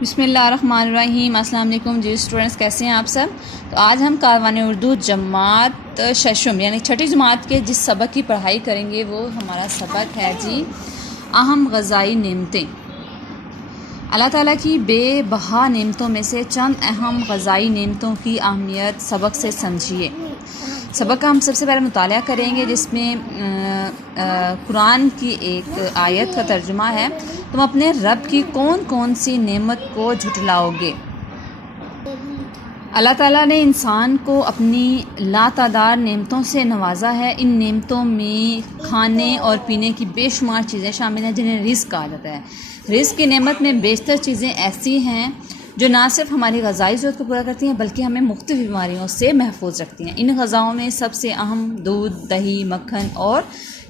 بسم اللہ الرحمن الرحیم۔ السلام علیکم جی اسٹوڈنٹس، کیسے ہیں آپ سب؟ تو آج ہم کاروان اردو جماعت ششم یعنی چھٹی جماعت کے جس سبق کی پڑھائی کریں گے وہ ہمارا سبق ہے جی اہم غذائی نعمتیں۔ اللہ تعالیٰ کی بے بہا نعمتوں میں سے چند اہم غذائی نعمتوں کی اہمیت سبق سے سمجھیے۔ سبق کا ہم سب سے پہلے مطالعہ کریں گے جس میں قرآن کی ایک آیت کا ترجمہ ہے، تم اپنے رب کی کون کون سی نعمت کو جھٹلاؤ گے؟ اللہ تعالیٰ نے انسان کو اپنی لاتعداد نعمتوں سے نوازا ہے۔ ان نعمتوں میں کھانے اور پینے کی بے شمار چیزیں شامل ہیں جنہیں رزق کہا جاتا ہے۔ رزق کی نعمت میں بیشتر چیزیں ایسی ہیں جو نہ صرف ہماری غذائی ضرورت کو پورا کرتی ہیں بلکہ ہمیں مختلف بیماریوں سے محفوظ رکھتی ہیں۔ ان غذاؤں میں سب سے اہم دودھ، دہی، مکھن اور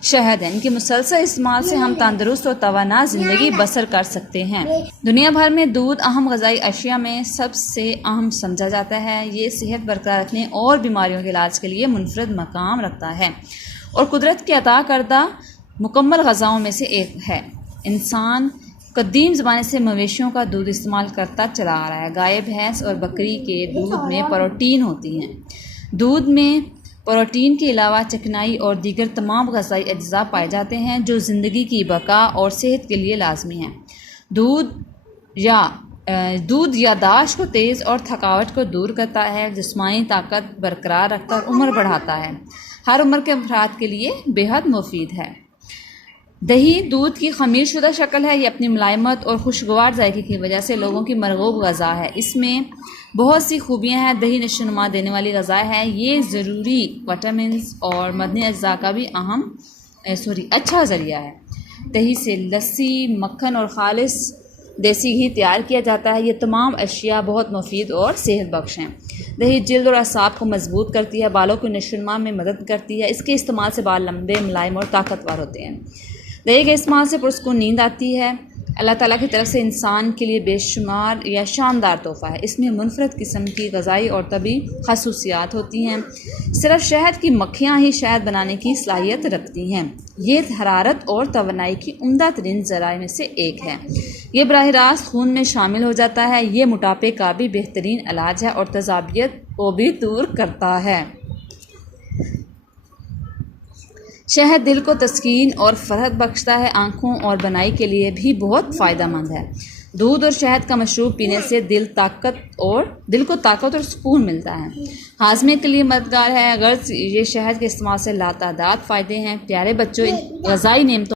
شہد ہے۔ ان کے مسلسل استعمال سے ہم تندرست اور توانا زندگی بسر کر سکتے ہیں۔ دنیا بھر میں دودھ اہم غذائی اشیاء میں سب سے اہم سمجھا جاتا ہے۔ یہ صحت برقرار رکھنے اور بیماریوں کے علاج کے لیے منفرد مقام رکھتا ہے اور قدرت کی عطا کردہ مکمل غذاؤں میں سے ایک ہے۔ انسان قدیم زمانے سے مویشیوں کا دودھ استعمال کرتا چلا آ رہا ہے۔ گائے، بھینس اور بکری کے دودھ میں پروٹین ہوتی ہیں۔ دودھ میں پروٹین کے علاوہ چکنائی اور دیگر تمام غذائی اجزاء پائے جاتے ہیں جو زندگی کی بقا اور صحت کے لیے لازمی ہیں۔ دودھ یادداشت کو تیز اور تھکاوٹ کو دور کرتا ہے، جسمانی طاقت برقرار رکھتا ہے اور عمر بڑھاتا ہے۔ ہر عمر کے افراد کے لیے بے حد مفید ہے۔ دہی دودھ کی خمیر شدہ شکل ہے۔ یہ اپنی ملائمت اور خوشگوار ذائقے کی وجہ سے لوگوں کی مرغوب غذا ہے۔ اس میں بہت سی خوبیاں ہیں۔ دہی نشوونما دینے والی غذا ہے۔ یہ ضروری وٹامنز اور معدنی اجزاء کا بھی اچھا ذریعہ ہے۔ دہی سے لسی، مکھن اور خالص دیسی گھی تیار کیا جاتا ہے۔ یہ تمام اشیاء بہت مفید اور صحت بخش ہیں۔ دہی جلد اور اعصاب کو مضبوط کرتی ہے، بالوں کی نشوونما میں مدد کرتی ہے۔ اس کے استعمال سے بال لمبے، ملائم اور طاقتور ہوتے ہیں۔ دہی کے استعمال سے پرسکون نیند آتی ہے۔ اللہ تعالیٰ کی طرف سے انسان کے لیے بے شمار یا شاندار تحفہ ہے۔ اس میں منفرد قسم کی غذائی اور طبی خصوصیات ہوتی ہیں۔ صرف شہد کی مکھیاں ہی شہد بنانے کی صلاحیت رکھتی ہیں۔ یہ حرارت اور توانائی کی عمدہ ترین ذرائع میں سے ایک ہے۔ یہ براہ راست خون میں شامل ہو جاتا ہے۔ یہ موٹاپے کا بھی بہترین علاج ہے اور تیزابیت کو بھی دور کرتا ہے۔ شہد دل کو تسکین اور فرحت بخشتا ہے۔ آنکھوں اور بینائی کے لیے بھی بہت فائدہ مند ہے۔ دودھ اور شہد کا مشروب پینے سے دل کو طاقت اور سکون ملتا ہے۔ ہاضمے کے لیے مددگار ہے۔ غرض یہ شہد کے استعمال سے لاتعداد فائدے ہیں۔ پیارے بچوں، غذائی نعمتوں